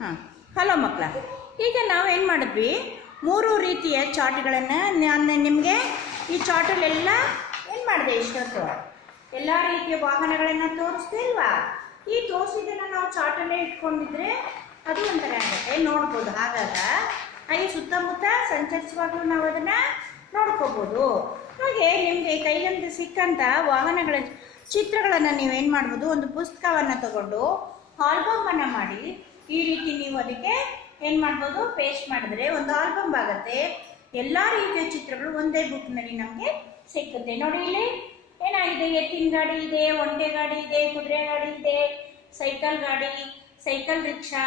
ಹಾಂ. ಹಲೋ ಮಕ್ಕಳ. ಈಗ ನಾವು ಏನು ಮಾಡಿದ್ವಿ? ಮೂರು ರೀತಿಯ ಚಾರ್ಟ್ಗಳನ್ನು ನಾನು ನಿಮಗೆ ಈ ಚಾರ್ಟಲ್ಲೆಲ್ಲ ಏನು ಮಾಡಿದೆ? ಇಷ್ಟೊತ್ತು. ಎಲ್ಲ ರೀತಿಯ ವಾಹನಗಳನ್ನು ತೋರಿಸ್ದೆ ಇಲ್ವಾ? ಈ ತೋರಿಸಿದ್ದನ್ನು ನಾವು ಚಾರ್ಟಲ್ಲೇ ಇಟ್ಕೊಂಡಿದ್ರೆ ಅದು ಒಂಥರ ಆಗುತ್ತೆ. ನೋಡ್ಬೋದು? ಹಾಗಾಗ ಹಾಗೆ ಸುತ್ತಮುತ್ತ ಸಂಚರಿಸುವಾಗಲೂ ನಾವು ಅದನ್ನು ನೋಡ್ಕೋಬೋದು. ಹಾಗೆ ನಿಮಗೆ ಕೈಗಂತ ಸಿಕ್ಕಂಥ ವಾಹನಗಳ ಚಿತ್ರಗಳನ್ನು ನೀವೇನು ಮಾಡ್ಬೋದು? ಒಂದು ಪುಸ್ತಕವನ್ನು ತಗೊಂಡು ಆಲ್ಬಮನ್ನು ಮಾಡಿ ಈ ರೀತಿ ನೀವು ಅದಕ್ಕೆ ಏನು ಮಾಡ್ಬೋದು ಪೇಸ್ಟ್ ಮಾಡಿದ್ರೆ ಒಂದು ಆಲ್ಬಮ್ ಆಗುತ್ತೆ. ಎಲ್ಲ ರೀತಿಯ ಚಿತ್ರಗಳು ಒಂದೇ ಬುಕ್ನಲ್ಲಿ ನಮಗೆ ಸಿಕ್ಕುತ್ತೆ. ನೋಡಿ ಇಲ್ಲಿ ಏನಾಗಿದೆ? ಎತ್ತಿನ ಗಾಡಿ ಇದೆ, ಒಂಟೆ ಗಾಡಿ ಇದೆ, ಕುದುರೆ ಗಾಡಿ ಇದೆ ಸೈಕಲ್ ಗಾಡಿ ಸೈಕಲ್ ರಿಕ್ಷಾ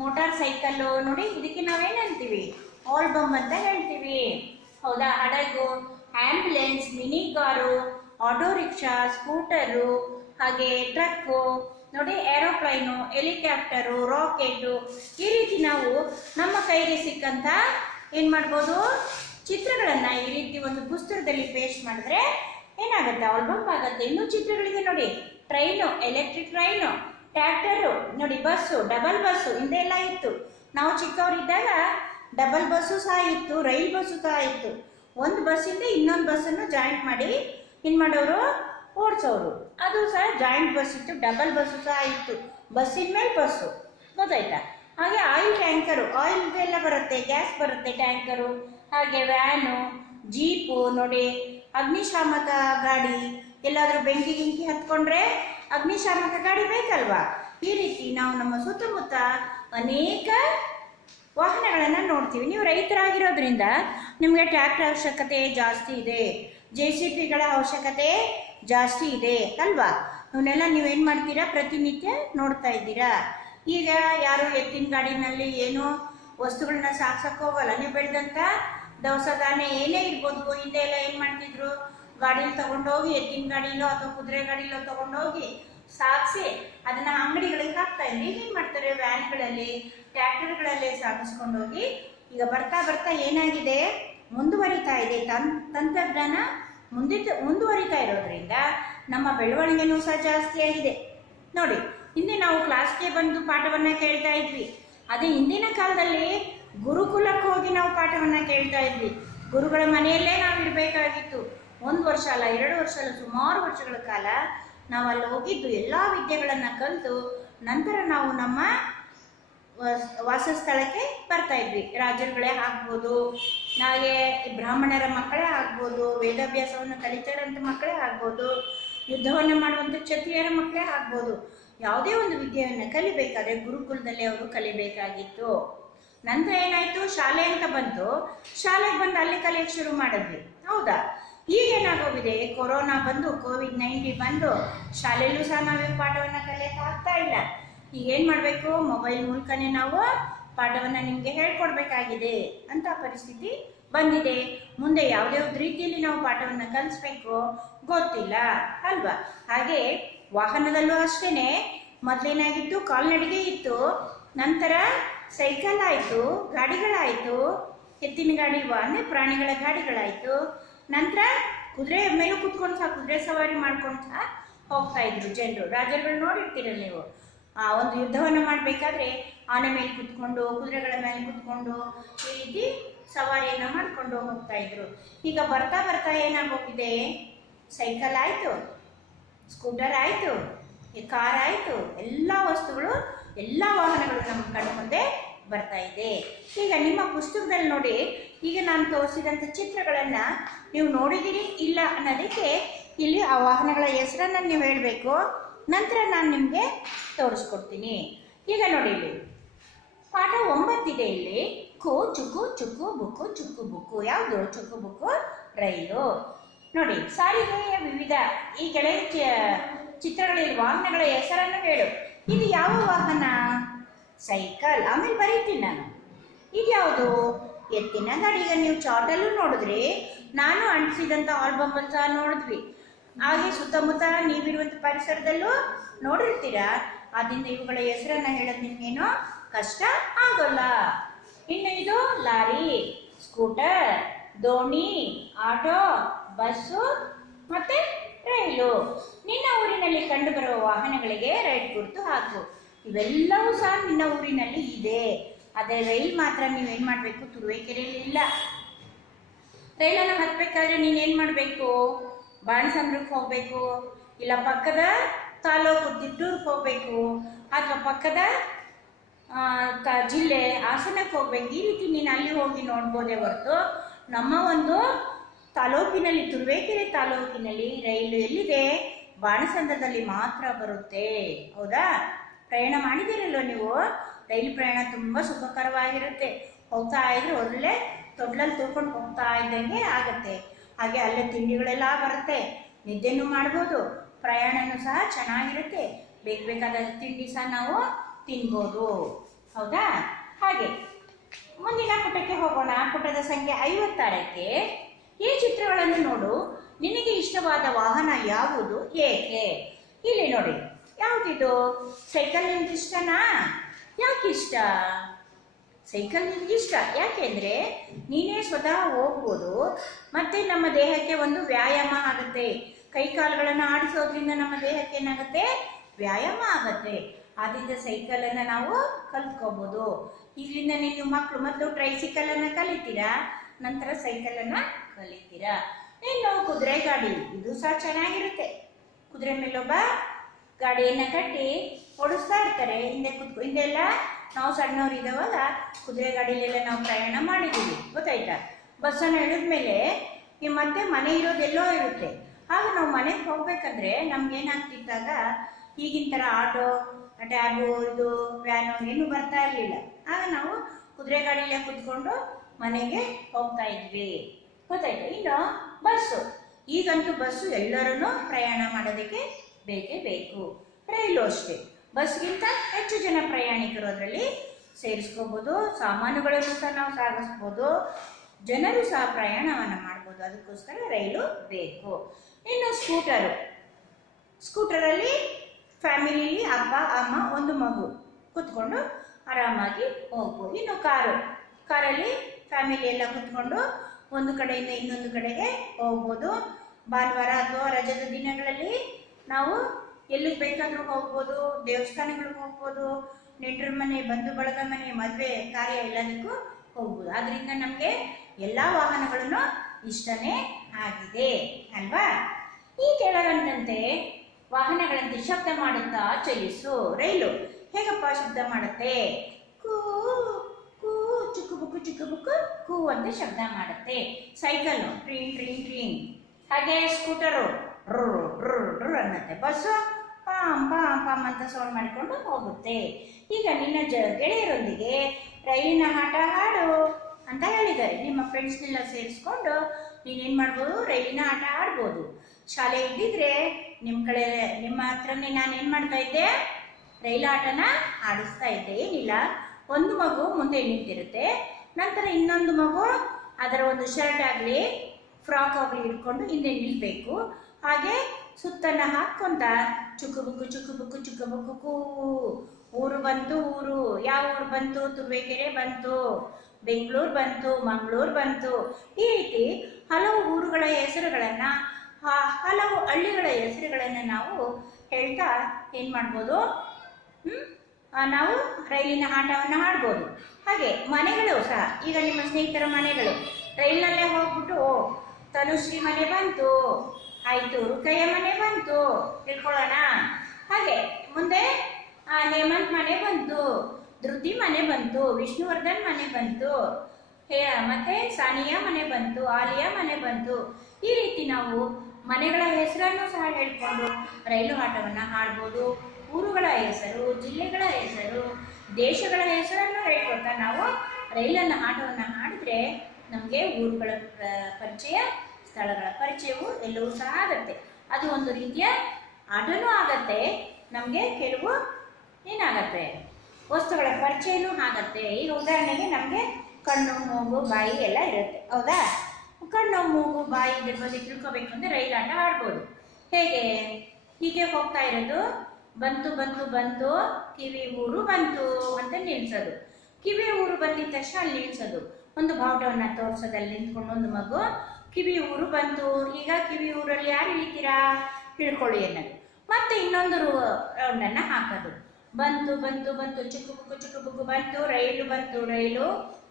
ಮೋಟಾರ್ ಸೈಕಲ್ಲು ನೋಡಿ ಇದಕ್ಕೆ ನಾವೇನು ಹೇಳ್ತೀವಿ ಆಲ್ಬಮ್ ಅಂತ ಹೇಳ್ತೀವಿ. ಹೌದಾ? ಹಡಗು ambulance mini car auto rickshaw scooter ಹಾಗೆ ಟ್ರಕ್ಕು ನೋಡಿ ಏರೋಪ್ಲೈನು ಹೆಲಿಕಾಪ್ಟರು ರಾಕೆಟು ಈ ರೀತಿ ನಾವು ನಮ್ಮ ಕೈಗೆ ಸಿಕ್ಕಂಥ ಏನು ಮಾಡ್ಬೋದು? ಚಿತ್ರಗಳನ್ನು ಈ ರೀತಿ ಒಂದು ಪುಸ್ತಕದಲ್ಲಿ ಪೇಸ್ಟ್ ಮಾಡಿದ್ರೆ ಏನಾಗುತ್ತೆ? ಆಲ್ಬಮ್ ಆಗುತ್ತೆ. ಇನ್ನೂ ಚಿತ್ರಗಳಿಗೆ ನೋಡಿ. ಟ್ರೈನು ಎಲೆಕ್ಟ್ರಿಕ್ ಟ್ರೈನು ಟ್ರ್ಯಾಕ್ಟರು ನೋಡಿ ಬಸ್ಸು ಡಬಲ್ ಬಸ್ಸು ಹಿಂದೆ ಎಲ್ಲ ಇತ್ತು. ನಾವು ಚಿಕ್ಕವರಿದ್ದಾಗ ಡಬಲ್ ಬಸ್ಸು ಸಹ ಇತ್ತು ರೈಲ್ ಬಸ್ಸು ಸಹ ಇತ್ತು. ಒಂದು ಬಸ್ಸಿಂದ ಇನ್ನೊಂದು ಬಸ್ಸನ್ನು ಜಾಯಿಂಟ್ ಮಾಡಿ ಏನು ಮಾಡೋರು? ಓಡಿಸೋರು. ಅದು ಸಹ ಜಾಯಿಂಟ್ ಬಸ್ ಇತ್ತು ಡಬಲ್ ಬಸ್ಸು ಸಹ ಇತ್ತು. ಬಸ್ಸಿನ ಮೇಲೆ ಬಸ್ಸು ಗೊತ್ತಾಯ್ತಾ? ಹಾಗೆ ಆಯಿಲ್ ಟ್ಯಾಂಕರು ಆಯಿಲ್ ಎಲ್ಲ ಬರುತ್ತೆ ಗ್ಯಾಸ್ ಬರುತ್ತೆ ಟ್ಯಾಂಕರು ಹಾಗೆ ವ್ಯಾನು ಜೀಪು ನೋಡಿ, ಅಗ್ನಿಶಾಮಕ ಗಾಡಿ. ಎಲ್ಲಾದರೂ ಬೆಂಕಿ ಗಿಂಕಿ ಹತ್ಕೊಂಡ್ರೆ ಅಗ್ನಿಶಾಮಕ ಗಾಡಿ ಬೇಕಲ್ವಾ? ಈ ರೀತಿ ನಾವು ನಮ್ಮ ಸುತ್ತಮುತ್ತ ಅನೇಕ ವಾಹನಗಳನ್ನು ನೋಡ್ತೀವಿ. ನೀವು ರೈತರಾಗಿರೋದ್ರಿಂದ ನಿಮಗೆ ಟ್ರ್ಯಾಕ್ಟರ್ ಅವಶ್ಯಕತೆ ಜಾಸ್ತಿ ಇದೆ. ಜೆ ಸಿ ಪಿಗಳ ಅವಶ್ಯಕತೆ ಜಾಸ್ತಿ ಇದೆ ಅಲ್ವಾ? ಇವನ್ನೆಲ್ಲ ಏನು ಮಾಡ್ತೀರಾ? ಪ್ರತಿನಿತ್ಯ ನೋಡ್ತಾ ಇದ್ದೀರಾ? ಈಗ ಯಾರು ಎತ್ತಿನ ಗಾಡಿನಲ್ಲಿ ಏನು ವಸ್ತುಗಳನ್ನ ಸಾಕ್ಸಕ್ಕೆ ಹೋಗಲ್ಲ. ನೀವು ಬೆಳೆದಂಥ ದವಸ ಧಾನ್ಯ ಏನೇ ಇರ್ಬೋದು, ಹಿಂದೆ ಎಲ್ಲ ಏನು ಮಾಡ್ತಿದ್ರು? ಗಾಡೀಲಿ ತೊಗೊಂಡೋಗಿ, ಎತ್ತಿನ ಗಾಡಿಲೋ ಅಥವಾ ಕುದುರೆ ಗಾಡಿಲೋ ತೊಗೊಂಡೋಗಿ ಸಾಗಿಸಿ ಅದನ್ನ ಅಂಗಡಿಗಳಿಗೆ ಹಾಕ್ತಾ ಇದ್ರು. ಏನು ಮಾಡ್ತಾರೆ? ವ್ಯಾನ್ಗಳಲ್ಲಿ ಟ್ರ್ಯಾಕ್ಟರ್ಗಳಲ್ಲಿ ಸಾಗಿಸ್ಕೊಂಡೋಗಿ ಈಗ ಬರ್ತಾ ಬರ್ತಾ ಏನಾಗಿದೆ? ಮುಂದುವರಿತಾ ಇದೆ. ತಂತ ತಂತ್ರಜ್ಞಾನ ಮುಂದೆ ಮುಂದುವರಿತಾ ಇರೋದ್ರಿಂದ ನಮ್ಮ ಬೆಳವಣಿಗೆನೂ ಸಹ ಜಾಸ್ತಿ ಆಗಿದೆ. ನೋಡಿ, ಹಿಂದೆ ನಾವು ಕ್ಲಾಸ್ಗೆ ಬಂದು ಪಾಠವನ್ನು ಕೇಳ್ತಾ ಇದ್ವಿ. ಅದೇ ಹಿಂದಿನ ಕಾಲದಲ್ಲಿ ಗುರುಕುಲಕ್ಕೆ ಹೋಗಿ ನಾವು ಪಾಠವನ್ನು ಕೇಳ್ತಾ ಇದ್ವಿ. ಗುರುಗಳ ಮನೆಯಲ್ಲೇ ನಾವು ಇರಬೇಕಾಗಿತ್ತು. ಒಂದು ವರ್ಷ ಅಲ್ಲ, ಎರಡು ವರ್ಷ ಅಲ್ಲ, ಸುಮಾರು ವರ್ಷಗಳ ಕಾಲ ನಾವು ಅಲ್ಲಿ ಹೋಗಿದ್ದು ಎಲ್ಲ ವಿದ್ಯೆಗಳನ್ನು ಕಲಿತು ನಂತರ ನಾವು ನಮ್ಮ ವಾಸ- ವಾಸಸ್ಥಳಕ್ಕೆ ಬರ್ತಾ ಇದ್ವಿ. ರಾಜರುಗಳೇ ಆಗ್ಬೋದು ಹಾಗೆ ಬ್ರಾಹ್ಮಣರ ಮಕ್ಕಳೇ ಆಗ್ಬೋದು, ವೇದಾಭ್ಯಾಸವನ್ನು ಕಲಿತಾರಂಥ ಮಕ್ಕಳೇ ಆಗ್ಬೋದು, ಯುದ್ಧವನ್ನು ಮಾಡುವಂಥ ಕ್ಷತ್ರಿಯರ ಮಕ್ಕಳೇ ಆಗ್ಬೋದು. ಯಾವುದೇ ಒಂದು ವಿದ್ಯೆಯನ್ನು ಕಲಿಬೇಕಾದ್ರೆ ಗುರುಕುಲದಲ್ಲಿ ಅವರು ಕಲಿಬೇಕಾಗಿತ್ತು. ನಂತರ ಏನಾಯಿತು? ಶಾಲೆ ಅಂತ ಬಂತು. ಶಾಲೆಗೆ ಬಂದು ಅಲ್ಲಿ ಕಲಿಯಕ್ಕೆ ಶುರು ಮಾಡಿದ್ವಿ. ಹೌದಾ? ಈಗೇನಾಗೋಗಿದೆ ಕೊರೋನಾ ಬಂದು ಕೋವಿಡ್ ನೈನ್ಟೀನ್ ಬಂದು, ಶಾಲೆಯಲ್ಲೂ ಸಹ ನಾವೇ ಪಾಠವನ್ನು ಕಲಿಯಕ್ಕೆ ಆಗ್ತಾ ಇಲ್ಲ. ಈಗ ಏನು ಮಾಡಬೇಕು? ಮೊಬೈಲ್ ಮೂಲಕನೇ ನಾವು ಪಾಠವನ್ನು ನಿಮಗೆ ಹೇಳ್ಕೊಡ್ಬೇಕಾಗಿದೆ ಅಂತ ಪರಿಸ್ಥಿತಿ ಬಂದಿದೆ. ಮುಂದೆ ಯಾವುದ್ಯಾವ್ದು ರೀತಿಯಲ್ಲಿ ನಾವು ಪಾಠವನ್ನು ಕಲಿಸ್ಬೇಕು ಗೊತ್ತಿಲ್ಲ, ಅಲ್ವಾ? ಹಾಗೆ ವಾಹನದಲ್ಲೂ ಅಷ್ಟೇ ಮೊದಲೇನಾಗಿತ್ತು, ಕಾಲ್ನಡಿಗೆ ಇತ್ತು, ನಂತರ ಸೈಕಲ್ ಆಯಿತು, ಗಾಡಿಗಳಾಯಿತು, ಎತ್ತಿನ ಗಾಡಿ ಅಂದರೆ ಪ್ರಾಣಿಗಳ ಗಾಡಿಗಳಾಯಿತು, ನಂತರ ಕುದುರೆ ಮೇಲೆ ಕುತ್ಕೊಂಡು ಸಹ ಕುದುರೆ ಸವಾರಿ ಮಾಡ್ಕೊಂಡು ಸಹ ಹೋಗ್ತಾ ಇದ್ರು ಜನರು. ರಾಜರುಗಳು ನೋಡಿರ್ತೀರ ನೀವು. ಆ ಒಂದು ಯುದ್ಧವನ್ನು ಮಾಡಬೇಕಾದ್ರೆ ಆನೆ ಮೇಲೆ ಕುತ್ಕೊಂಡು, ಕುದುರೆಗಳ ಮೇಲೆ ಕುತ್ಕೊಂಡು ಈ ರೀತಿ ಸವಾರಿಯನ್ನು ಮಾಡಿಕೊಂಡು ಹೋಗ್ತಾ ಇದ್ರು. ಈಗ ಬರ್ತಾ ಬರ್ತಾ ಏನಾಗೋಗಿದೆ? ಸೈಕಲ್ ಆಯಿತು ಸ್ಕೂಟರ್ ಆಯಿತು ಕಾರ್ ಆಯಿತು, ಎಲ್ಲ ವಸ್ತುಗಳು, ಎಲ್ಲ ವಾಹನಗಳು ನಮ್ಮ ಕಣ್ಣು ಮುಂದೆ ಬರ್ತಾ ಇದೆ. ಈಗ ನಿಮ್ಮ ಪುಸ್ತಕದಲ್ಲಿ ನೋಡಿ, ಈಗ ನಾನು ತೋರಿಸಿದಂಥ ಚಿತ್ರಗಳನ್ನು ನೀವು ನೋಡಿದ್ದೀರಿ ಇಲ್ಲ ಅನ್ನೋದಕ್ಕೆ ಇಲ್ಲಿ ಆ ವಾಹನಗಳ ಹೆಸರನ್ನು ನೀವು ಹೇಳಬೇಕು. ನಂತರ ನಾನು ನಿಮಗೆ ತೋರಿಸ್ಕೊಡ್ತೀನಿ. ಈಗ ನೋಡಿ ಇಲ್ಲಿ. ಪಾಠ ಒಂಬತ್ತಿದೆ ಇಲ್ಲಿ. ಕು ಚುಕು ಚುಕು ಬುಕ್ಕು, ಚುಕ್ಕು, ಬುಕ್ಕು. ಯಾವುದು? ಚುಕ್ಕು, ಬುಕ್ಕು, ರೈಲು. ನೋಡಿ ಸಾರಿಗೆಯ ವಿವಿಧ ಈ ಕೆಳಗೆ ಚಿತ್ರಗಳಲ್ಲಿ ವಾಹನಗಳ ಹೆಸರನ್ನು ಹೇಳು. ಇದು ಯಾವ ವಾಹನ? ಸೈಕಲ್. ಆಮೇಲೆ ಬರೀತೀನಿ ನಾನು. ಇದು ಯಾವುದು? ಎತ್ತಿನ ಗಾಡಿ ಈಗ ನೀವು ಚಾರ್ಟಲ್ಲೂ ನೋಡಿದ್ರಿ. ನಾನು ಅಂಟಿಸಿದಂಥ ಆಲ್ಬಮ್ ಸಹ ನೋಡಿದ್ವಿ. ಹಾಗೆ ಸುತ್ತಮುತ್ತ ನೀವಿರುವಂಥ ಪರಿಸರದಲ್ಲೂ ನೋಡಿರ್ತೀರಾ? ಆದ್ದರಿಂದ ಇವುಗಳ ಹೆಸರನ್ನ ಹೇಳೋದು ನಿಮ್ಗೇನು ಕಷ್ಟ ಆಗೋಲ್ಲ. ಇನ್ನು ಇದು ಲಾರಿ, ಸ್ಕೂಟರ್, ದೋಣಿ, ಆಟೋ, ಬಸ್ಸು ಮತ್ತೆ ರೈಲು. ನಿನ್ನ ಊರಿನಲ್ಲಿ ಕಂಡುಬರುವ ವಾಹನಗಳಿಗೆ ರೈಟ್ ಗುರುತು ಹಾಕು. ಇವೆಲ್ಲವೂ ಸಹ ನಿನ್ನ ಊರಿನಲ್ಲಿ ಇದೆ. ಆದರೆ ರೈಲ್ ಮಾತ್ರ ನೀವೇನು ಮಾಡಬೇಕು? ತುರುವೇಕೆರೆಯಲ್ಲಿ ಇಲ್ಲ. ರೈಲನ್ನು ಹತ್ಬೇಕಾದ್ರೆ ನೀನೇನು ಮಾಡಬೇಕು? ಬಾಣಸಂದ್ರಕ್ಕೆ ಹೋಗಬೇಕು. ಇಲ್ಲ ಪಕ್ಕದ ತಾಲೂಕು ದಿಟ್ಟೂರ್ಗೆ ಹೋಗಬೇಕು. ಅಥವಾ ಪಕ್ಕದ ತ, ಜಿಲ್ಲೆ ಹಾಸನಕ್ಕೆ ಹೋಗ್ಬೇಕು. ಈ ರೀತಿ ನೀನು ಅಲ್ಲಿ ಹೋಗಿ ನೋಡ್ಬೋದೇ ಹೊರತು ನಮ್ಮ ಒಂದು ತಾಲೂಕಿನಲ್ಲಿ, ತುರುವೇಕೆರೆ ತಾಲೂಕಿನಲ್ಲಿ ರೈಲು ಎಲ್ಲಿದೆ? ಬಾಣಸಂದ್ರದಲ್ಲಿ ಮಾತ್ರ ಬರುತ್ತೆ. ಹೌದಾ? ಪ್ರಯಾಣ ಮಾಡಿದ್ದೀರಲ್ವ ನೀವು? ರೈಲು ಪ್ರಯಾಣ ತುಂಬ ಸುಖಕರವಾಗಿರುತ್ತೆ ಹೋಗ್ತಾ ಇದ್ರೆ ಒಳ್ಳೆ ತೊಡ್ಲಲ್ಲಿ ತೂಕೊಂಡು ಹೋಗ್ತಾ ಇದ್ದಂಗೆ ಆಗುತ್ತೆ. ಹಾಗೆ ಅಲ್ಲೇ ತಿಂಡಿಗಳೆಲ್ಲ ಬರುತ್ತೆ. ನಿದ್ದೆನೂ ಮಾಡ್ಬೋದು, ಪ್ರಯಾಣನೂ ಸಹ ಚೆನ್ನಾಗಿರುತ್ತೆ. ಬೇಕು ಬೇಕಾದ ತಿಂಡಿ ಸಹ ನಾವು ತಿನ್ಬೋದು. ಹೌದಾ? ಹಾಗೆ, ಮುಂದಿನ ಪುಟಕ್ಕೆ ಹೋಗೋಣ. ಪುಟದ ಸಂಖ್ಯೆ ಐವತ್ತಾರಕ್ಕೆ ಈ ಚಿತ್ರಗಳನ್ನು ನೋಡು. ನಿನಗೆ ಇಷ್ಟವಾದ ವಾಹನ ಯಾವುದು? ಏಕೆ ಇಲ್ಲಿ ನೋಡಿ. ಯಾವುದಿದು? ಸೈಕಲ್ ನಿಮ್ಗೆ ಇಷ್ಟನಾ ಯಾಕೆ ಇಷ್ಟ ಸೈಕಲ್ ನಿಮ್ಗೆ ಇಷ್ಟ. ಯಾಕೆಂದ್ರೆ ನೀನೇ ಸ್ವತಃ ಹೋಗ್ಬೋದು, ಮತ್ತೆ ನಮ್ಮ ದೇಹಕ್ಕೆ ಒಂದು ವ್ಯಾಯಾಮ ಆಗುತ್ತೆ. ಕೈ ಕಾಲುಗಳನ್ನು ಆಡಿಸೋದ್ರಿಂದ ನಮ್ಮ ದೇಹಕ್ಕೆ ಏನಾಗುತ್ತೆ? ವ್ಯಾಯಾಮ ಆಗುತ್ತೆ. ಆದ್ದರಿಂದ ಸೈಕಲನ್ನು ನಾವು ಕಲ್ತ್ಕೋಬೋದು. ಇದರಿಂದ ನೀವು ಮಕ್ಕಳು ಮೊದಲು ಟ್ರೈಸಿಕಲ್ ಅನ್ನ ಕಲಿತೀರಾ? ನಂತರ ಸೈಕಲನ್ನು ಕಲಿತೀರಾ? ಇನ್ನು ಕುದುರೆ ಗಾಡಿ, ಇದು ಸಹ ಚೆನ್ನಾಗಿರುತ್ತೆ. ಕುದುರೆ ಮೇಲೊಬ್ಬ ಗಾಡಿಯನ್ನು ಕಟ್ಟಿ ಓಡಿಸ್ತಾ ಇರ್ತಾರೆ. ಹಿಂದೆ ಕುತ್ಕೊ ಹಿಂದೆಲ್ಲ ನಾವು ಸಣ್ಣವ್ರು ಇದ್ದಾವಲ್ಲ ಕುದುರೆ ಗಾಡಿಲೆಲ್ಲ ನಾವು ಪ್ರಯಾಣ ಮಾಡಿದ್ದೀವಿ. ಗೊತ್ತಾಯ್ತಾ? ಬಸ್ಸನ್ನು ಇಳಿದ್ಮೇಲೆ ಮತ್ತೆ ಮನೆ ಇರೋದೆಲ್ಲೋ ಇರುತ್ತೆ. ಆಗ ನಾವು ಮನೆಗೆ ಹೋಗ್ಬೇಕಂದ್ರೆ ನಮ್ಗೆ ಏನಾಗ್ತಿದ್ದಾಗ ಈಗಿನ ಥರ ಆಟೋ, ಟ್ಯಾಬು, ಇದು, ವ್ಯಾನು ಏನು ಬರ್ತಾ ಇರಲಿಲ್ಲ. ಆಗ ನಾವು ಕುದುರೆ ಗಾಡಿಯಲ್ಲೇ ಕುತ್ಕೊಂಡು ಮನೆಗೆ ಹೋಗ್ತಾ ಇದ್ವಿ. ಗೊತ್ತಾಯ್ತಾ? ಇನ್ನು ಬಸ್ಸು. ಈಗಂತೂ ಬಸ್ಸು ಎಲ್ಲರನ್ನೂ ಪ್ರಯಾಣ ಮಾಡೋದಕ್ಕೆ ಬೇಕೇ ಬೇಕು. ರೈಲು ಅಷ್ಟೇ. ಬಸ್ಗಿಂತ ಹೆಚ್ಚು ಜನ ಪ್ರಯಾಣಿಕರು ಅದರಲ್ಲಿ ಸೇರಿಸ್ಕೋಬೋದು. ಸಾಮಾನುಗಳನ್ನು ಸಹ ನಾವು ಸಾಗಿಸ್ಬೋದು. ಜನರು ಸಹ ಪ್ರಯಾಣವನ್ನು ಮಾಡ್ಬೋದು. ಅದಕ್ಕೋಸ್ಕರ ರೈಲು ಬೇಕು. ಇನ್ನು ಸ್ಕೂಟರು. ಸ್ಕೂಟರಲ್ಲಿ ಫ್ಯಾಮಿಲಿಲಿ ಅಪ್ಪ, ಅಮ್ಮ, ಒಂದು ಮಗು ಕೂತ್ಕೊಂಡು ಆರಾಮಾಗಿ ಹೋಗ್ಬೋದು. ಇನ್ನು ಕಾರು. ಕಾರಲ್ಲಿ ಫ್ಯಾಮಿಲಿ ಎಲ್ಲ ಕೂತ್ಕೊಂಡು ಒಂದು ಕಡೆಯಿಂದ ಇನ್ನೊಂದು ಕಡೆಗೆ ಹೋಗ್ಬೋದು. ಭಾನುವಾರ ಅಥವಾ ರಜದ ದಿನಗಳಲ್ಲಿ ನಾವು ಎಲ್ಲಿಗೆ ಬೇಕಾದರೂ ಹೋಗ್ಬೋದು, ದೇವಸ್ಥಾನಗಳಿಗೆ ಹೋಗ್ಬೋದು, ನೆಂಟರ ಮನೆ ಬಂಧು ಬಳಗ ಮನೆ, ಮದುವೆ ಕಾರ್ಯ ಎಲ್ಲದಕ್ಕೂ ಹೋಗ್ಬೋದು. ಆದ್ರಿಂದ ನಮಗೆ ಎಲ್ಲ ವಾಹನಗಳನ್ನು ಇಷ್ಟನೇ ಆಗಿದೆ, ಅಲ್ವಾ? ಈ ಕೆಳಗಂತಂತೆ ವಾಹನಗಳಂತೆ ಶಬ್ದ ಮಾಡುತ್ತಾ ಚಲಿಸು. ರೈಲು ಹೇಗಪ್ಪ ಶಬ್ದ ಮಾಡುತ್ತೆ? ಕೂ ಕೂ, ಚುಕ್ಕು ಬುಕ್ಕು ಚುಕ್ಕು ಬುಕ್ಕು, ಕೂ ಅಂತ ಶಬ್ದ ಮಾಡುತ್ತೆ. ಸೈಕಲ್ ಟ್ರೀನ್ ಟ್ರೀನ್ ಟ್ರೀನ್ ಹಾಗೆ ಸ್ಕೂಟರು ಡ್ರು ಡ್ರು ಡ್ರು ಅನ್ನತ್ತೆ. ಬಸ್ಸು? ಪಾಮ್ ಪಾಮ್ ಅಂತ ಸೌಂಡ್ ಮಾಡಿಕೊಂಡು ಹೋಗುತ್ತೆ. ಈಗ ನಿನ್ನ ಜ, ಗೆಳೆಯರೊಂದಿಗೆ ರೈಲಿನ ಆಟ ಹಾಡು ಅಂತ ಹೇಳಿದ್ದಾರೆ. ನಿಮ್ಮ ಫ್ರೆಂಡ್ಸ್ನೆಲ್ಲ ಸೇರಿಸ್ಕೊಂಡು ನೀನೇನು ಮಾಡ್ಬೋದು? ರೈಲಿನ ಆಟ ಆಡ್ಬೋದು. ಶಾಲೆ ಇದ್ದಿದ್ರೆ ನಿಮ್ಮ ಕಡೆ, ನಿಮ್ಮ ಹತ್ರನೇ ನಾನು ಏನು ಮಾಡ್ತಾ ಇದ್ದೆ? ರೈಲು ಆಟನ ಆಡಿಸ್ತಾ ಇದ್ದೆ. ಏನಿಲ್ಲ. ಒಂದು ಮಗು ಮುಂದೆ ನಿಂತಿರುತ್ತೆ. ನಂತರ ಇನ್ನೊಂದು ಮಗು ಅದರ ಒಂದು ಶರ್ಟ್ ಆಗಲಿ, ಫ್ರಾಕ್ ಆಗಲಿ ಹಿಡ್ಕೊಂಡು ಹಿಂದೆ ನಿಲ್ಲಬೇಕು ಹಾಗೆ ಸುತ್ತನ್ನ ಚುಕ್ಕು ಬುಕ್ಕು ಚುಕ್ಕು ಬುಕ್ಕು ಚುಕ್ಕು ಬುಕ್ಕು ಕೂ ಊರು ಬಂತು ಊರು. ಯಾವ ಊರು ಬಂತು? ತುರುವೇಕೆರೆ ಬಂತು, ಬೆಂಗಳೂರು ಬಂತು, ಮಂಗಳೂರು ಬಂತು. ಈ ರೀತಿ ಹಲವು ಊರುಗಳ ಹೆಸರುಗಳನ್ನು ಹಲವು ಹಳ್ಳಿಗಳ ಹೆಸರುಗಳನ್ನು ನಾವು ಹೇಳ್ತಾ ಏನು ಮಾಡ್ಬೋದು? ನಾವು ರೈಲಿನ ಆಟವನ್ನು ಆಡ್ಬೋದು. ಹಾಗೆ ಮನೆಗಳು ಸಹ, ಈಗ ನಿಮ್ಮ ಸ್ನೇಹಿತರ ಮನೆಗಳು. ರೈಲಿನಲ್ಲೇ ಹೋಗ್ಬಿಟ್ಟು ತನುಶ್ರೀ ಮನೆ ಬಂತು. ಆಯಿತು ರುಕಯ್ಯ ಮನೆ ಬಂತು, ತಿಳ್ಕೊಳ್ಳೋಣ? ಹಾಗೆ, ಮುಂದೆ ಹೇಮಂತ್ ಮನೆ ಬಂತು, ಧೃತಿ ಮನೆ ಬಂತು, ವಿಷ್ಣುವರ್ಧನ್ ಮನೆ ಬಂತು, ಹೇ, ಮತ್ತೆ ಸಾನಿಯಾ ಮನೆ ಬಂತು, ಆಲಿಯಾ ಮನೆ ಬಂತು. ಈ ರೀತಿ ನಾವು ಮನೆಗಳ ಹೆಸರನ್ನು ಸಹ ಹೇಳಿಕೊಂಡು ರೈಲು ಆಟವನ್ನು ಹಾಡ್ಬೋದು ಊರುಗಳ ಹೆಸರು, ಜಿಲ್ಲೆಗಳ ಹೆಸರು, ದೇಶಗಳ ಹೆಸರನ್ನು ಹೇಳ್ಕೊಳ್ತಾ ನಾವು ರೈಲನ್ನು ಆಟವನ್ನು ಹಾಡಿದ್ರೆ ನಮಗೆ ಊರುಗಳ ಪರಿಚಯ ಸ್ಥಳಗಳ ಪರಿಚಯವು ಎಲ್ಲವೂ ಸಹ ಆಗುತ್ತೆ. ಅದು ಒಂದು ರೀತಿಯ ಆಟನೂ ಆಗತ್ತೆ. ನಮಗೆ ಕೆಲವು ಏನಾಗತ್ತೆ? ವಸ್ತುಗಳ ಪರಿಚಯನೂ ಆಗತ್ತೆ. ಈಗ ಉದಾಹರಣೆಗೆ ನಮಗೆ ಕಣ್ಣು, ಮೂಗು, ಬಾಯಿ ಎಲ್ಲ ಇರುತ್ತೆ. ಹೌದಾ? ಕಣ್ಣು, ಮೂಗು, ಬಾಯಿ ಇದ್ರ ಬಗ್ಗೆ ತಿಳ್ಕೊಬೇಕು ಅಂದರೆ ರೈಲಾಟ ಆಡ್ಬೋದು. ಹೇಗೆ? ಹೀಗೆ ಹೋಗ್ತಾ ಇರೋದು. ಬಂತು ಬಂತು ಬಂತು, ಕಿವಿ, ಊರು, ಬಂತು ಅಂತ ನಿಲ್ಸೋದು. ಕಿವಿ, ಊರು ಬಂದಿದ ತಕ್ಷಣ ಅಲ್ಲಿ ನಿಲ್ಸೋದು. ಒಂದು ಬಾವುಟವನ್ನು ತೋರಿಸೋದಲ್ಲಿ ನಿಂತ್ಕೊಂಡು ಒಂದು ಮಗು ಕಿವಿ ಊರು ಬಂತು. ಈಗ ಕಿವಿ ಊರಲ್ಲಿ ಯಾರು ಇಳಿತೀರಾ? ತಿಳ್ಕೊಳ್ಳಿ ಅನ್ನೋದು ಮತ್ತೆ ಇನ್ನೊಂದು ರೌಂಡನ್ನು ಹಾಕೋದು. ಬಂತು ಬಂತು ಬಂತು. ಚಿಕ್ಕ ಬುಕ್ಕು ಚಿಕ್ಕ ಬುಕ್ಕು ಬಂತು. ರೈಲು ಬಂತು, ರೈಲು.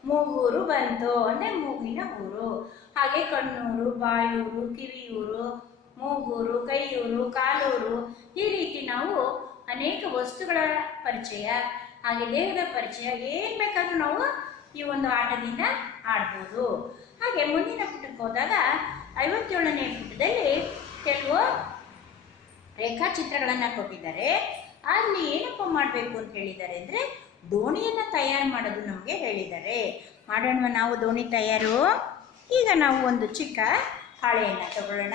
ಮೂಗೂರು ಬಂತು. ಅಂದರೆ ಮೂಗಿನ ಊರು. ಹಾಗೆ ಕಣ್ಣೂರು, ಬಾಯೂರು, ಕಿವಿಯೂರು, ಮೂಗೂರು, ಕೈಯೂರು, ಕಾಲೂರು. ಈ ರೀತಿ ನಾವು ಅನೇಕ ವಸ್ತುಗಳ ಪರಿಚಯ, ಹಾಗೆ ದೇಹದ ಪರಿಚಯ ಏನು ಬೇಕಾದರೂ ನಾವು ಈ ಒಂದು ಆಟದಿಂದ ಆಡ್ಬೋದು. ಹಾಗೆ ಮುಂದಿನ ಪುಟಕ್ಕೆ ಹೋದಾಗ ಐವತ್ತೇಳನೇ ಪುಟದಲ್ಲಿ ಕೆಲವು ರೇಖಾಚಿತ್ರಗಳನ್ನು ಕೊಟ್ಟಿದ್ದಾರೆ. ಅಲ್ಲಿ ಏನಪ್ಪ ಮಾಡಬೇಕು ಅಂತ ಹೇಳಿದ್ದಾರೆ ಅಂದರೆ ದೋಣಿಯನ್ನು ತಯಾರು ಮಾಡೋದು ನಮಗೆ ಹೇಳಿದ್ದಾರೆ. ಮಾಡೋಣ ನಾವು ದೋಣಿ ತಯಾರು? ಈಗ ನಾವು ಒಂದು ಚಿಕ್ಕ ಹಾಳೆಯನ್ನು ತಗೊಳ್ಳೋಣ.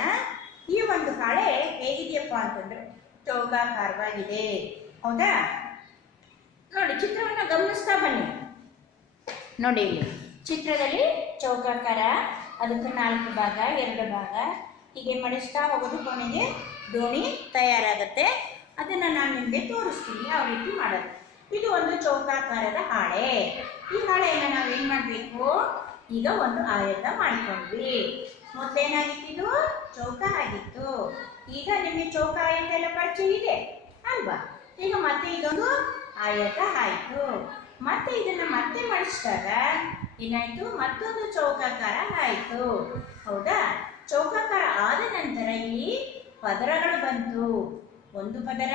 ಈ ಒಂದು ಹಾಳೆ ಹೇಗಿದೆಯಪ್ಪ ಅಂತಂದ್ರೆ ಚೌಕಾಕಾರವಾಗಿದೆ ಹೌದಾ? ನೋಡಿ ಚಿತ್ರವನ್ನು ಗಮನಿಸ್ತಾ ಬನ್ನಿ. ನೋಡಿ ಇಲ್ಲಿ. ಚಿತ್ರದಲ್ಲಿ ಚೌಕಾಕಾರ, ಅದಕ್ಕೆ ನಾಲ್ಕು ಭಾಗ, ಎರಡು ಭಾಗ. ಹೀಗೆ ಮಡಿಸ್ತಾ ಹೋಗೋದು ಕೊನೆಗೆ ದೋಣಿ ತಯಾರಾಗುತ್ತೆ. ಅದನ್ನು ನಾನು ನಿಮಗೆ ತೋರಿಸ್ತೀನಿ, ಯಾವ ರೀತಿ ಮಾಡೋದು. ಇದು ಒಂದು ಚೌಕಾಕಾರದ ಹಾಳೆ. ಈ ಹಾಳೆಯನ್ನು ನಾವು ಏನು ಮಾಡಬೇಕು? ಈಗ ಒಂದು ಆಯತ ಮಾಡಿಕೊಂಡ್ವಿ. ಮೊದಲೇನಾಗಿತ್ತು? ಚೌಕ ಆಗಿತ್ತು. ಈಗ ನಿಮಗೆ ಚೌಕ ಆಯತ ಎಲ್ಲ ಪರಿಚಯ ಇದೆ? ಅಲ್ವಾ? ಈಗ ಮತ್ತೆ ಇದೊಂದು ಆಯತ ಆಯಿತು. ಮತ್ತೆ ಇದನ್ನು ಮತ್ತೆ ಮಡಿಸಿದಾಗ ಏನಾಯ್ತು ಮತ್ತೊಂದು ಚೌಕಾಕಾರ ಆಯಿತು. ಹೌದಾ? ಚೌಕಾಕಾರ ಆದ ನಂತರ ಇಲ್ಲಿ ಪದರಗಳು ಬಂತು. ಒಂದು ಪದರ,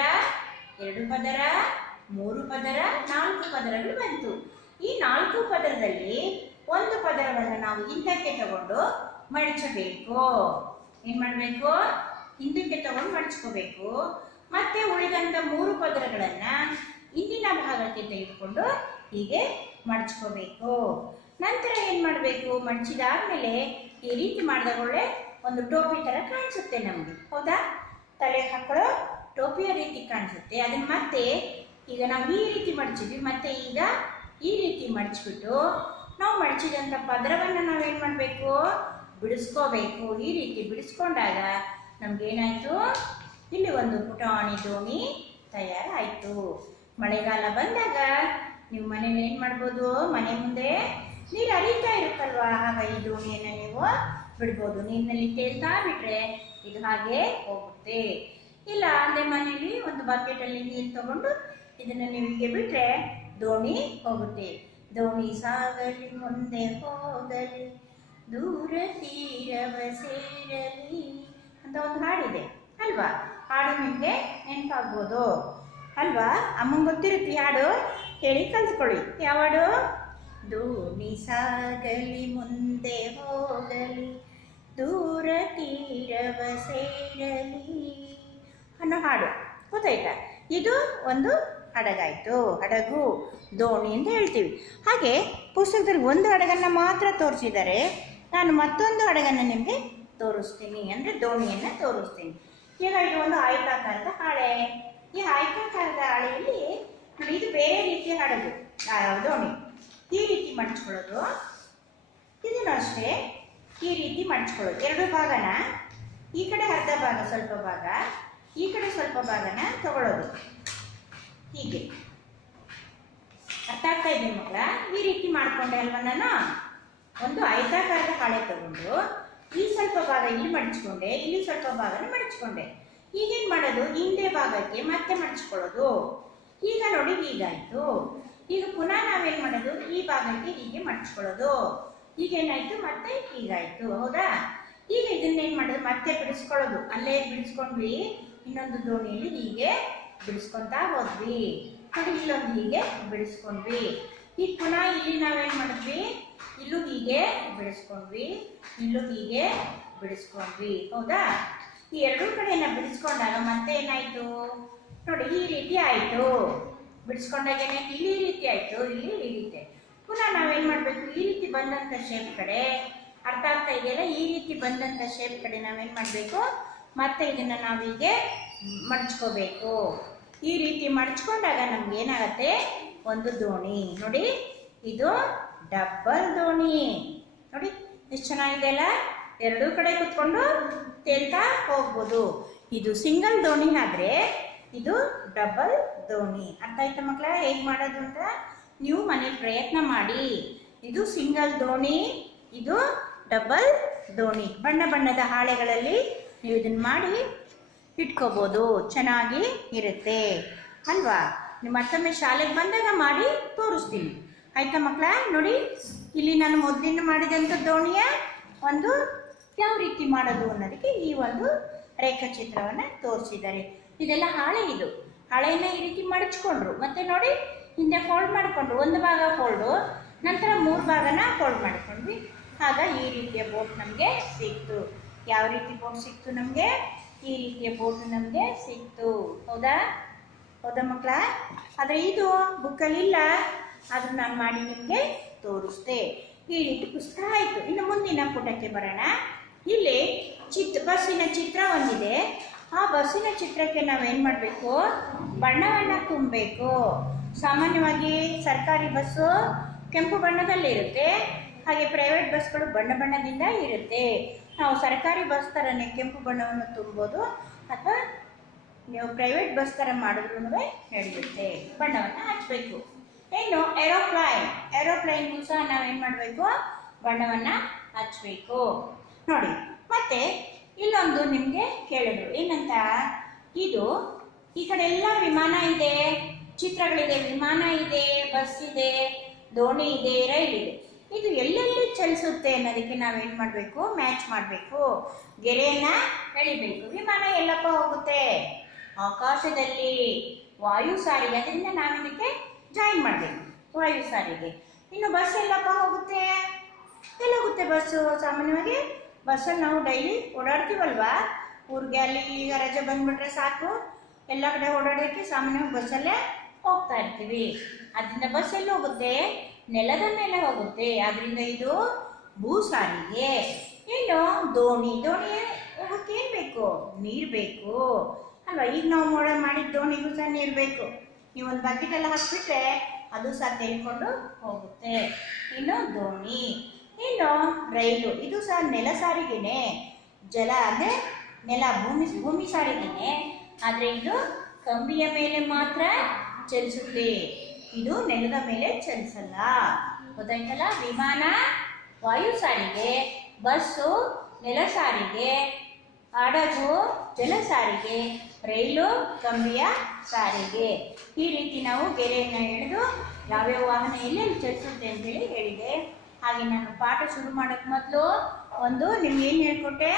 ಎರಡು ಪದರ, ಮೂರು ಪದರ, ನಾಲ್ಕು ಪದರಗಳು ಬಂತು. ಈ ನಾಲ್ಕು ಪದರದಲ್ಲಿ ಒಂದು ಪದರವನ್ನು ನಾವು ಹಿಂದಕ್ಕೆ ತಗೊಂಡು ಮಡಚಬೇಕು. ಏನ್ ಮಾಡಬೇಕು? ಹಿಂದಕ್ಕೆ ತಗೊಂಡು ಮಡಚ್ಕೋಬೇಕು. ಮತ್ತೆ ಉಳಿದಂತ ಮೂರು ಪದರಗಳನ್ನ ಹಿಂದಿನ ಭಾಗಕ್ಕೆ ತೆಗೆದುಕೊಂಡು ಹೀಗೆ ಮಡಚ್ಕೋಬೇಕು. ನಂತರ ಏನು ಮಾಡಬೇಕು? ಮಡಚಿದಾದ್ಮೇಲೆ ಈ ರೀತಿ ಮಾಡಿದಾಗ ಒಳ್ಳೆ ಒಂದು ಟೋಪಿ ಥರ ಕಾಣಿಸುತ್ತೆ ನಮಗೆ. ಹೌದಾ? ತಲೆ ಹಾಕೊಳ್ಳೋ ಟೋಪಿಯ ರೀತಿ ಕಾಣಿಸುತ್ತೆ. ಅದನ್ನು ಮತ್ತೆ ಈಗ ನಾವು ಈ ರೀತಿ ಮಡಚಿದ್ವಿ. ಮತ್ತೆ ಈಗ ಈ ರೀತಿ ಮಡಚಿಬಿಟ್ಟು ನಾವು ಮಡಚಿದಂಥ ಪದರವನ್ನು ನಾವೇನು ಮಾಡಬೇಕು? ಬಿಡಿಸ್ಕೋಬೇಕು. ಈ ರೀತಿ ಬಿಡಿಸ್ಕೊಂಡಾಗ ನಮಗೇನಾಯಿತು ಇಲ್ಲಿ ಒಂದು ಪುಟಾಣಿ ದೋಣಿ ತಯಾರಾಯಿತು. ಮಳೆಗಾಲ ಬಂದಾಗ ನೀವು ಮನೇಲಿ ಏನು ಮಾಡ್ಬೋದು? ಮನೆ ಮುಂದೆ ನೀರು ಹರಿತಾ ಇರುತ್ತಲ್ವಾ? ಆಗ ಈ ದೋಣಿಯನ್ನು ನೀವು ಬಿಡ್ಬೋದು. ನೀರಿನಲ್ಲಿ ತೇಲ್ತಾ ಬಿಟ್ರೆ ಇದು ಹಾಗೆ ಹೋಗುತ್ತೆ. ಇಲ್ಲ ಅಲ್ಲೇ ಮನೇಲಿ ಒಂದು ಬಕೆಟಲ್ಲಿ ನೀರು ತಗೊಂಡು ಇದನ್ನು ನೀವು ಹೀಗೆ ಬಿಟ್ರೆ ದೋಣಿ ಹೋಗುತ್ತೆ. ದೋಣಿ ಸಾಗಲಿ, ಮುಂದೆ ಹೋಗಲಿ, ದೂರ ತೀರವ ಸೇರಲಿ ಅಂತ ಒಂದು ಹಾಡಿದೆ. ಅಲ್ವಾ? ಹಾಡು ನಿಮಗೆ ನೆನಪಾಗ್ಬೋದು. ಅಲ್ವಾ? ಅಮ್ಮಂಗೆ ಗೊತ್ತಿರುತ್ತೆ ಹಾಡು. ಹೇಳಿ ಕಲ್ತ್ಕೊಳ್ಳಿ. ಯಾವ ಹಾಡು? ದೋಣಿ ಸಾಗಲಿ ಮುಂದೆ ಹೋಗಲಿ ದೂರ ತೀರವ ಸೇರಲಿ. ಅನ್ನೋ ಹಾಡು. ಗೊತ್ತಾಯ್ತಾ? ಇದು ಒಂದು ಹಡಗಾಯಿತು. ಹಡಗು ದೋಣಿ ಅಂತ ಹೇಳ್ತೀವಿ. ಹಾಗೆ ಪುಸ್ತಕದಲ್ಲಿ ಒಂದು ಹಡಗನ್ನು ಮಾತ್ರ ತೋರಿಸಿದರೆ ನಾನು ಮತ್ತೊಂದು ಹಡಗನ್ನು ನಿಮಗೆ ತೋರಿಸ್ತೀನಿ. ಅಂದರೆ ದೋಣಿಯನ್ನು ತೋರಿಸ್ತೀನಿ. ಈಗ ಇದು ಒಂದು ಆಯತಾಕಾರದ ಹಾಳೆ. ಈ ಆಯತಾಕಾರದ ಹಾಳೆಯಲ್ಲಿ ಇದು ಬೇರೆ ರೀತಿಯ ಹಡಗು. ದೋಣಿ. ಈ ರೀತಿ ಮಡಚ್ಕೊಳ್ಳೋದು ಇದನ್ನು ಅಷ್ಟೇ ಈ ರೀತಿ ಮಡಚ್ಕೊಳ್ಳೋದು ಎರಡು ಭಾಗನ ಈ ಕಡೆ ಅರ್ಧ ಭಾಗ ಸ್ವಲ್ಪ ಭಾಗ, ಈ ಕಡೆ ಸ್ವಲ್ಪ ಭಾಗನ ತಗೊಳ್ಳೋದು. ಹೀಗೆ. ಅರ್ಥ ಆಗ್ತಾ ಇದ್ದೀನಿ ಮಕ್ಕಳ? ಈ ರೀತಿ ಮಾಡಿಕೊಂಡೆ ಅಲ್ವಾ ನಾನು? ಒಂದು ಐದಾಕಾರದ ಹಾಳೆ ತಗೊಂಡು ಈ ಸ್ವಲ್ಪ ಭಾಗ ಇಲ್ಲಿ ಮಡಚ್ಕೊಂಡೆ ಇಲ್ಲಿ ಸ್ವಲ್ಪ ಭಾಗನ ಮಡಚ್ಕೊಂಡೆ ಈಗೇನು ಮಾಡೋದು? ಹಿಂದೆ ಭಾಗಕ್ಕೆ ಮತ್ತೆ ಮಡಚ್ಕೊಳ್ಳೋದು ಈಗ ನೋಡಿ, ಹೀಗಾಯ್ತು. ಈಗ ಪುನಃ ನಾವೇನ್ ಮಾಡೋದು? ಈ ಭಾಗಕ್ಕೆ ಹೀಗೆ ಮಡ್ಚ್ಕೊಳ್ಳೋದು. ಈಗ ಏನಾಯ್ತು? ಮತ್ತೆ ಹೀಗಾಯ್ತು ಹೌದಾ? ಈಗ ಇದನ್ನೇನು ಮಾಡೋದು? ಮತ್ತೆ ಬಿಡಿಸ್ಕೊಳ್ಳೋದು. ಅಲ್ಲೇ ಬಿಡಿಸ್ಕೊಂಡ್ವಿ. ಇನ್ನೊಂದು ದೋಣಿಯಲ್ಲಿ ಹೀಗೆ ಬಿಡಿಸ್ಕೊಂತಾ ಹೋದ್ವಿ. ನೋಡಿ, ಇಲ್ಲೊಂದು ಹೀಗೆ ಬಿಡಿಸ್ಕೊಂಡ್ವಿ. ಈಗ ಪುನಃ ಇಲ್ಲಿ ನಾವೇನ್ ಮಾಡಿದ್ವಿ? ಇಲ್ಲೂ ಹೀಗೆ ಬಿಡಿಸ್ಕೊಂಡ್ವಿ. ಇಲ್ಲೂ ಹೀಗೆ ಬಿಡಿಸ್ಕೊಂಡ್ವಿ. ಹೌದಾ? ಈ ಎರಡೂ ಕಡೆನ ಬಿಡಿಸ್ಕೊಂಡಾಗ ಮತ್ತೆ ಏನಾಯ್ತು? ನೋಡಿ, ಈ ರೀತಿ ಆಯ್ತು. ಬಿಡಿಸ್ಕೊಂಡಾಗ ಏನಾಯ್ತು ಇಲ್ಲಿ ಈ ರೀತಿ ಆಯಿತು, ಇಲ್ಲಿ ಈ ರೀತಿ ಪುನಃ ನಾವೇನು ಮಾಡಬೇಕು? ಈ ರೀತಿ ಬಂದಂತ ಶೇಪ್ ಕಡೆ ಅರ್ಥ ಆಗ್ತಾ ಇದೆಯಲ್ಲ? ಈ ರೀತಿ ಬಂದಂತ ಶೇಪ್ ಕಡೆ ನಾವೇನು ಮಾಡಬೇಕು? ಮತ್ತೆ ಇದನ್ನ ನಾವು ಹೀಗೆ ಮಡಚ್ಕೋಬೇಕು. ಈ ರೀತಿ ಮಡಚ್ಕೊಂಡಾಗ ನಮ್ಗೆ ಏನಾಗತ್ತೆ? ಒಂದು ದೋಣಿ. ನೋಡಿ, ಇದು ಡಬ್ಬಲ್ ದೋಣಿ. ನೋಡಿ, ಎಷ್ಟು ಚೆನ್ನಾಗಿದೆ ಅಲ್ಲ? ಎರಡೂ ಕಡೆ ಕುತ್ಕೊಂಡು ತೇಲ್ತಾ ಹೋಗ್ಬೋದು. ಇದು ಸಿಂಗಲ್ ದೋಣಿ ಆದರೆ ಇದು ಡಬಲ್ ದೋಣಿ ಅರ್ಥ ಆಯ್ತಾ ಮಕ್ಕಳ ಹೇಗೆ ಮಾಡೋದು ಅಂತ ನೀವು ಮನೇಲಿ ಪ್ರಯತ್ನ ಮಾಡಿ. ಇದು ಸಿಂಗಲ್ ದೋಣಿ, ಇದು ಡಬಲ್ ದೋಣಿ. ಬಣ್ಣ ಬಣ್ಣದ ಹಾಳೆಗಳಲ್ಲಿ ನೀವು ಇದನ್ನು ಮಾಡಿ ಇಟ್ಕೋಬೋದು. ಚೆನ್ನಾಗಿ ಇರುತ್ತೆ. ಅಲ್ವಾ? ನಿಮ್ಮ ಮತ್ತೊಮ್ಮೆ ಶಾಲೆಗೆ ಬಂದಾಗ ಮಾಡಿ ತೋರಿಸ್ತೀನಿ. ಆಯ್ತಾ ಮಕ್ಕಳ ನೋಡಿ, ಇಲ್ಲಿ ನಾನು ಮೊದಲಿಂದ ಮಾಡಿದಂಥ ದೋಣಿಯ ಒಂದು ಯಾವ ರೀತಿ ಮಾಡೋದು ಅನ್ನೋದಕ್ಕೆ ಈ ಒಂದು ರೇಖಾಚಿತ್ರವನ್ನು ತೋರಿಸಿದ್ದಾರೆ. ಇದೆಲ್ಲ ಹಾಳೆ ಇದು. ಹಾಳೆಯನ್ನು ಈ ರೀತಿ ಮಡಚ್ಕೊಂಡ್ರು. ಮತ್ತೆ ನೋಡಿ, ಹಿಂದೆ ಫೋಲ್ಡ್ ಮಾಡಿಕೊಂಡ್ರು. ಒಂದು ಭಾಗ ಫೋಲ್ಡು ನಂತರ ಮೂರು ಭಾಗನ ಫೋಲ್ಡ್ ಮಾಡ್ಕೊಂಡ್ವಿ. ಆಗ ಈ ರೀತಿಯ ಬೋಟ್ ನಮಗೆ ಸಿಕ್ತು. ಯಾವ ರೀತಿ ಬೋಟ್ ಸಿಕ್ತು ನಮಗೆ? ಈ ರೀತಿಯ ಬೋಟ್ ನಮಗೆ ಸಿಕ್ತು. ಹೌದಾ? ಹೌದಾ ಮಕ್ಕಳ? ಆದರೆ ಇದು ಬುಕ್ಕಲ್ಲಿ ಇಲ್ಲ ಆದರೂ ನಾನು ಮಾಡಿ ನಿಮಗೆ ತೋರಿಸ್ದೆ. ಈ ರೀತಿ ಪುಸ್ತಕ ಆಯಿತು. ಇನ್ನು ಮುಂದಿನ ಪುಟಕ್ಕೆ ಬರೋಣ. ಇಲ್ಲಿ ಚಿತ್, ಬಸ್ಸಿನ ಚಿತ್ರ ಒಂದಿದೆ. ಆ ಬಸ್ಸಿನ ಚಿತ್ರಕ್ಕೆ ನಾವೇನು ಮಾಡಬೇಕು? ಬಣ್ಣವನ್ನು ತುಂಬಬೇಕು. ಸಾಮಾನ್ಯವಾಗಿ ಸರ್ಕಾರಿ ಬಸ್ಸು ಕೆಂಪು ಬಣ್ಣದಲ್ಲಿರುತ್ತೆ ಹಾಗೆ ಪ್ರೈವೇಟ್ ಬಸ್ಗಳು ಬಣ್ಣ ಬಣ್ಣದಿಂದ ಇರುತ್ತೆ. ನಾವು ಸರ್ಕಾರಿ ಬಸ್ ಥರನೇ ಕೆಂಪು ಬಣ್ಣವನ್ನು ತುಂಬೋದು ಅಥವಾ ನೀವು ಪ್ರೈವೇಟ್ ಬಸ್ ಥರ ಮಾಡಿದ್ರೂ ನಡೆಯುತ್ತೆ. ಬಣ್ಣವನ್ನು ಹಚ್ಚಬೇಕು ಇನ್ನು ಏರೋಪ್ಲೈನ್ ಏರೋಪ್ಲೈನ್ಗೂ ಸಹ ನಾವೇನು ಮಾಡಬೇಕು? ಬಣ್ಣವನ್ನು ಹಚ್ಚಬೇಕು ನೋಡಿ, ಮತ್ತೆ ಇಲ್ಲೊಂದು ನಿಮಗೆ ಕೇಳಿದ್ರು ಏನಂತ? ಇದು ಈ ಕಡೆ ಎಲ್ಲ ವಿಮಾನ ಇದೆ. ಚಿತ್ರಗಳಿದೆ. ವಿಮಾನ ಇದೆ, ಬಸ್ ಇದೆ, ದೋಣಿ ಇದೆ, ರೈಲ್ ಇದೆ. ಇದು ಎಲ್ಲೆಲ್ಲಿ ಚಲಿಸುತ್ತೆ ಅನ್ನೋದಕ್ಕೆ ನಾವೇನು ಮಾಡಬೇಕು? ಮ್ಯಾಚ್ ಮಾಡಬೇಕು. ಗೆರೆಯನ್ನ ಎಳಿಬೇಕು. ವಿಮಾನ ಎಲ್ಲಪ್ಪ ಹೋಗುತ್ತೆ? ಆಕಾಶದಲ್ಲಿ. ವಾಯು ಸಾರಿಗೆ ಅದರಿಂದ ನಾನು ಇದಕ್ಕೆ ಜಾಯಿನ್ ಮಾಡಬೇಕು. ವಾಯು ಸಾರಿಗೆ ಇನ್ನು ಬಸ್ ಎಲ್ಲಪ್ಪ ಹೋಗುತ್ತೆ? ಎಲ್ಲೋಗುತ್ತೆ ಬಸ್ಸು ಸಾಮಾನ್ಯವಾಗಿ? ಬಸ್ಸಲ್ಲಿ ನಾವು ಡೈಲಿ ಓಡಾಡ್ತೀವಲ್ವಾ? ಊರಿಗೆ ಅಲ್ಲಿ ಈಗ ರಜೆ ಬಂದ್ಬಿಟ್ರೆ ಸಾಕು. ಎಲ್ಲ ಕಡೆ ಓಡಾಡೋಕ್ಕೆ ಸಾಮಾನ್ಯವಾಗಿ ಬಸ್ಸಲ್ಲೇ ಹೋಗ್ತಾ ಇರ್ತೀವಿ. ಅದರಿಂದ ಬಸ್ ಎಲ್ಲಿ ಹೋಗುತ್ತೆ? ನೆಲದ ಮೇಲೆ ಹೋಗುತ್ತೆ. ಅದರಿಂದ ಇದು ಭೂ ಸಾರಿಗೆ ಇನ್ನು ದೋಣಿ ದೋಣಿ ಹೋಗೋಕ್ಕೇನು ಬೇಕು? ನೀರು ಬೇಕು. ಅಲ್ವಾ? ಈಗ ನಾವು ಮೋಡ ಮಾಡಿದ ದೋಣಿಗೂ ಸಹ ನೀರು ಬೇಕು. ನೀವು ಒಂದು ಬಕೆಟೆಲ್ಲ ಹಾಕ್ಬಿಟ್ರೆ ಅದು ಸಹ ತೆಗೆದುಕೊಂಡು ಹೋಗುತ್ತೆ. ಇನ್ನು ದೋಣಿ. ಇನ್ನು ರೈಲು. ಇದು ಸಹ ನೆಲ ಸಾರಿಗೆನೆ. ಜಲ ಅಂದರೆ ನೆಲ, ಭೂಮಿ ಭೂಮಿ ಸಾರಿಗೆನೆ. ಆದರೆ ಇದು ಕಂಬಿಯ ಮೇಲೆ ಮಾತ್ರ ಚಲಿಸುತ್ತೆ. ಇದು ನೆಲದ ಮೇಲೆ ಚಲಿಸಲ್ಲ. ಗೊತ್ತಾಯ್ತಲ್ಲ? ವಿಮಾನ, ವಾಯು ಸಾರಿಗೆ, ಬಸ್ಸು, ನೆಲ ಸಾರಿಗೆ, ಹಡಗು, ಜಲ ಸಾರಿಗೆ, ರೈಲು, ಕಂಬಿಯ ಸಾರಿಗೆ. ಈ ರೀತಿ ನಾವು ಗೆರೆಯನ್ನು ಎಳೆದು ಯಾವ್ಯಾವ ವಾಹನ ಎಲ್ಲೆಲ್ಲಿ ಚಲಿಸುತ್ತೆ ಅಂತೇಳಿ ಹೇಳಿದೆ. ಹಾಗೆ ನಾನು ಪಾಠ ಶುರು ಮಾಡೋಕ್ಕೆ ಮೊದಲು ಒಂದು ನಿಮ್ಗೆ ಏನು ಹೇಳ್ಕೊಟ್ಟೆ?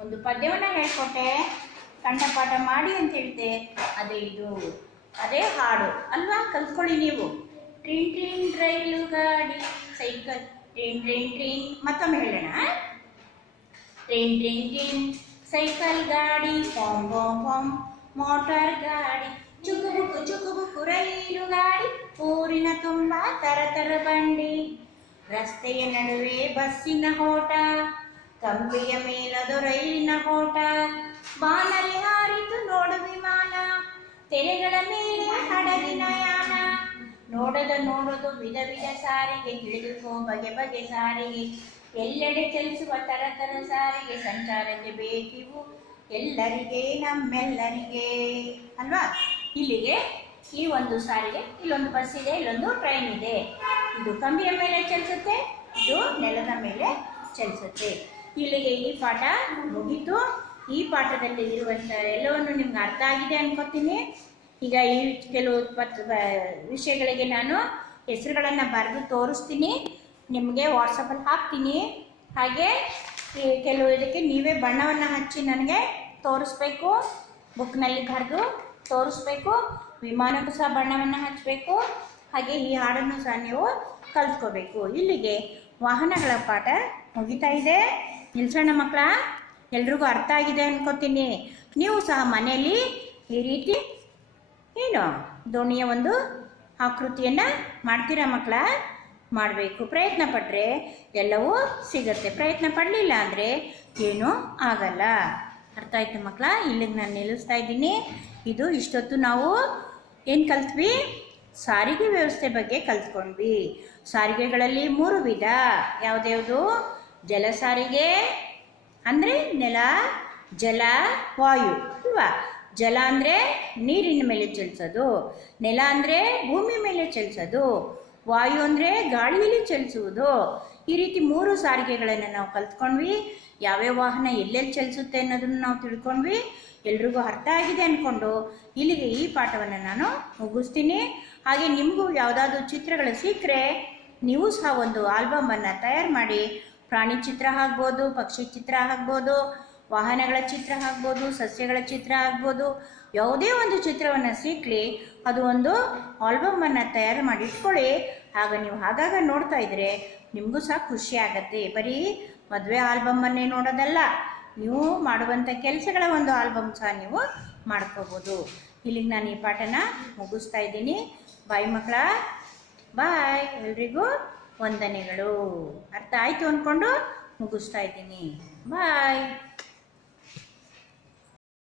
ಒಂದು ಪದ್ಯವನ್ನು ಹೇಳ್ಕೊಟ್ಟೆ. ಕಂಠಪಾಠ ಮಾಡಿ ಅಂತ ಹೇಳಿದೆ ಅದೇ ಇದು. ಅದೇ ಹಾಡು. ಅಲ್ವಾ? ಕಲ್ತ್ಕೊಳ್ಳಿ ನೀವು. ಟ್ರಿನ್ ಟ್ರೀನ್ ರೈಲು ಗಾಡಿ, ಸೈಕಲ್. ಟ್ರೈನ್ ಟ್ರಿನ್ ಟ್ರಿನ್. ಮತ್ತೊಮ್ಮೆ ಹೇಳೋಣ. ಟ್ರೈನ್ ಟ್ರಿನ್ ಟ್ರಿನ್, ಸೈಕಲ್ ಗಾಡಿ ಫಾಮ್ ಪಾಮ್ ಪಾಮ್ ಮೋಟಾರ್ ಗಾಡಿ, ಚುಕುಬುಕು ಚುಕುಬುಕು ರೈಲು ಗಾಡಿ. ಊರಿನ ತುಂಬ ತರ ತರ ಬಂಡಿ. ರಸ್ತೆಯ ನಡುವೆ ಬಸ್ಸಿನ ಓಟ, ಕಂಬಿಯ ಮೇಲದು ರೈಲಿನ ಓಟ ಬಾನಲಿ ಹಾರಿತು ನೋಡು ವಿಮಾನ, ತೆರೆಗಳ ಮೇಲೆ ಹಡಗಿನ ಯಾನ. ನೋಡದ ನೋಡೋದು ವಿಧ ವಿಧ ಸಾರಿಗೆ ತಿಳಿದುಕೋ ಬಗೆ ಬಗೆ ಸಾರಿಗೆ. ಎಲ್ಲೆಡೆ ಚಲಿಸುವ ತರ ತರ ಸಾರಿಗೆ, ಸಂಚಾರಕ್ಕೆ ಬೇಕಿವು ಎಲ್ಲರಿಗೆ, ನಮ್ಮೆಲ್ಲರಿಗೆ. ಅಲ್ವಾ? ಇಲ್ಲಿಗೆ ಈ ಒಂದು ಸಾರಿಗೆ, ಇಲ್ಲೊಂದು ಬಸ್ ಇದೆ, ಇಲ್ಲೊಂದು ಟ್ರೈನ್ ಇದೆ. ಇದು ಕಂಬಿಯ ಮೇಲೆ ಚಲಿಸುತ್ತೆ, ಇದು ನೆಲದ ಮೇಲೆ ಚಲಿಸುತ್ತೆ. ಇಲ್ಲಿಗೆ ಈ ಪಾಠ ಮುಗಿತು. ಈ ಪಾಠದಲ್ಲಿ ಇರುವಂಥ ಎಲ್ಲವನ್ನು ನಿಮ್ಗೆ ಅರ್ಥ ಆಗಿದೆ ಅನ್ಕೋತೀನಿ. ಈಗ ಈ ಕೆಲವು ಪತ್ ವಿಷಯಗಳಿಗೆ ನಾನು ಹೆಸರುಗಳನ್ನು ಬರೆದು ತೋರಿಸ್ತೀನಿ. ನಿಮಗೆ ವಾಟ್ಸಪ್ಪಲ್ಲಿ ಹಾಕ್ತೀನಿ. ಹಾಗೆ ಕೆಲವು ಇದಕ್ಕೆ ನೀವೇ ಬಣ್ಣವನ್ನು ಹಚ್ಚಿ ನನಗೆ ತೋರಿಸ್ಬೇಕು. ಬುಕ್ನಲ್ಲಿ ಬರೆದು ತೋರಿಸ್ಬೇಕು. ವಿಮಾನಕ್ಕೂ ಸಹ ಬಣ್ಣವನ್ನು ಹಚ್ಚಬೇಕು ಹಾಗೆ ಈ ಹಾಡನ್ನು ಸಹ ನೀವು ಕಲ್ತ್ಕೋಬೇಕು. ಇಲ್ಲಿಗೆ ವಾಹನಗಳ ಪಾಠ ಮುಗಿತಾ ಇದೆ. ನಿಲ್ಸೋಣ ಮಕ್ಕಳ, ಎಲ್ರಿಗೂ ಅರ್ಥ ಆಗಿದೆ ಅನ್ಕೋತೀನಿ. ನೀವು ಸಹ ಮನೆಯಲ್ಲಿ ಈ ರೀತಿ ಏನು ದೋಣಿಯ ಒಂದು ಆಕೃತಿಯನ್ನು ಮಾಡ್ತೀರಾ ಮಕ್ಕಳ? ಮಾಡಬೇಕು. ಪ್ರಯತ್ನ ಪಟ್ಟರೆ ಎಲ್ಲವೂ ಸಿಗುತ್ತೆ. ಪ್ರಯತ್ನ ಪಡಲಿಲ್ಲ ಅಂದರೆ ಏನೂ ಆಗಲ್ಲ. ಅರ್ಥ ಆಯಿತು ಮಕ್ಕಳ? ಇಲ್ಲಿಗೆ ನಾನು ನಿಲ್ಲಿಸ್ತಾ ಇದ್ದೀನಿ. ಇದು ಇಷ್ಟೊತ್ತು ನಾವು ಏನು ಕಲ್ತ್ವಿ? ಸಾರಿಗೆ ವ್ಯವಸ್ಥೆ ಬಗ್ಗೆ ಕಲ್ತ್ಕೊಂಡ್ವಿ. ಸಾರಿಗೆಗಳಲ್ಲಿ ಮೂರು ವಿಧ. ಯಾವ್ದ್ಯಾವುದು ಜಲ ಸಾರಿಗೆ ಅಂದರೆ ನೆಲ, ಜಲ, ವಾಯು ಅಲ್ವಾ? ಜಲ ಅಂದರೆ ನೀರಿನ ಮೇಲೆ ಚಲಿಸೋದು. ನೆಲ ಅಂದರೆ ಭೂಮಿ ಮೇಲೆ ಚಲಿಸೋದು. ವಾಯು ಅಂದರೆ ಗಾಳಿಯಲ್ಲಿ ಚಲಿಸುವುದು. ಈ ರೀತಿ ಮೂರು ಸಾರಿಗೆಗಳನ್ನು ನಾವು ಕಲ್ತ್ಕೊಂಡ್ವಿ. ಯಾವ್ಯಾವ ವಾಹನ ಎಲ್ಲೆಲ್ಲಿ ಚಲಿಸುತ್ತೆ ಅನ್ನೋದನ್ನು ನಾವು ತಿಳ್ಕೊಂಡ್ವಿ. ಎಲ್ರಿಗೂ ಅರ್ಥ ಆಗಿದೆ ಅಂದ್ಕೊಂಡು ಇಲ್ಲಿಗೆ ಈ ಪಾಠವನ್ನು ನಾನು ಮುಗಿಸ್ತೀನಿ. ಹಾಗೆ ನಿಮಗೂ ಯಾವುದಾದ್ರೂ ಚಿತ್ರಗಳು ಸಿಕ್ಕರೆ ನೀವು ಸಹ ಒಂದು ಆಲ್ಬಮನ್ನು ತಯಾರು ಮಾಡಿ, ಪ್ರಾಣಿ ಚಿತ್ರ ಆಗ್ಬೋದು, ಪಕ್ಷಿ ಚಿತ್ರ ಆಗ್ಬೋದು, ವಾಹನಗಳ ಚಿತ್ರ ಆಗ್ಬೋದು, ಸಸ್ಯಗಳ ಚಿತ್ರ ಆಗ್ಬೋದು, ಯಾವುದೇ ಒಂದು ಚಿತ್ರವನ್ನು ಸಿಕ್ಕಲಿ ಅದು ಒಂದು ಆಲ್ಬಮನ್ನು ತಯಾರು ಮಾಡಿ ಇಟ್ಕೊಳ್ಳಿ. ಆಗ ನೀವು ಆಗಾಗ ನೋಡ್ತಾ ಇದ್ರೆ ನಿಮಗೂ ಸಹ ಖುಷಿ ಆಗತ್ತೆ. ಬರೀ ಮದುವೆ ಆಲ್ಬಮ್ಮನ್ನೇ ನೋಡೋದಲ್ಲ ನೀವು ಮಾಡುವಂಥ ಕೆಲಸಗಳ ಒಂದು ಆಲ್ಬಮ್ ಸಹ ನೀವು ಮಾಡ್ಕೋಬೋದು. ಇಲ್ಲಿಗೆ ನಾನು ಈ ಪಾಠನ ಮುಗಿಸ್ತಾ ಇದ್ದೀನಿ. ಬಾಯ್ ಮಕ್ಕಳ ಬಾಯ್. ಎಲ್ರಿಗೂ ವಂದನೆಗಳು. ಅರ್ಥ ಆಯಿತು ಅಂದ್ಕೊಂಡು ಮುಗಿಸ್ತಾ ಇದ್ದೀನಿ. ಬಾಯ್.